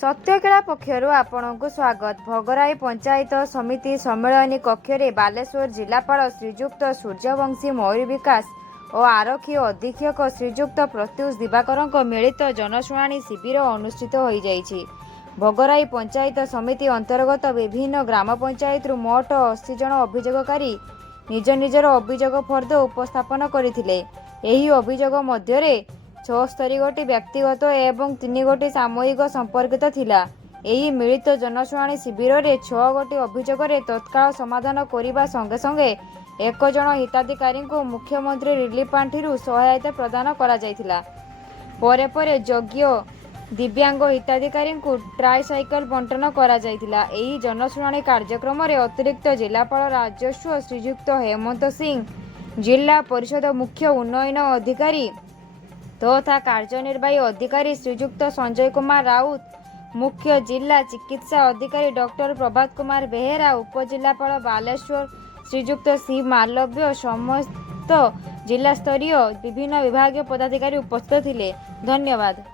सत्यकेला पक्षरु आपणको स्वागत। भोगराई पंचायत समिति सम्मेलन कक्षरे बालेश्वर जिलापाल श्रीजुक्त सूर्यवंशी मयूर विकास और आरक्षी अधीक्षक श्रीजुक्त प्रत्युष दिवाकर मिलित जनशुणाणी शिविर अनुष्ठित हो जाइछि। भोगराई पंचायत समिति अंतर्गत विभिन्न ग्राम पंचायत मोट 80 जन अभियोगकारी निज निजर अभियोग फर्द उपस्थापन करथिले। एही अभियोग मध्यरे 76 गोटी व्यक्तिगत एवं 3 गोटी सामूहिक संपर्कित थिला। एही मिलित जनशुणाणी शिविर रे 6 गोटी अभियोग तत्काल समाधान करने संगे संगे 1 जन हिताधिकारी को मुख्यमंत्री रिलीफ पांठी सहायता प्रदान करा जायथिला। परे परे योग्य दिव्यांग हिताधिकारी को ट्राइसाइकल बंटन करा जायथिला। एही जनशुणाणी कार्यक्रम रे अतिरिक्त जिलापाल राजस्व श्रीजुक्त हेमंत सिंह, जिला परिषद मुख्य उन्नयन अधिकारी तथा कार्यनिर्वाही अधिकारी श्रीजुक्त संजय कुमार राउत, मुख्य जिला चिकित्सा अधिकारी डॉक्टर प्रभात कुमार बेहेरा, उपजिलापाल बालेश्वर श्रीजुक्त सी मालव्य समस्त जिला स्तरीय विभिन्न विभागीय पदाधिकारी उपस्थित थिले। धन्यवाद।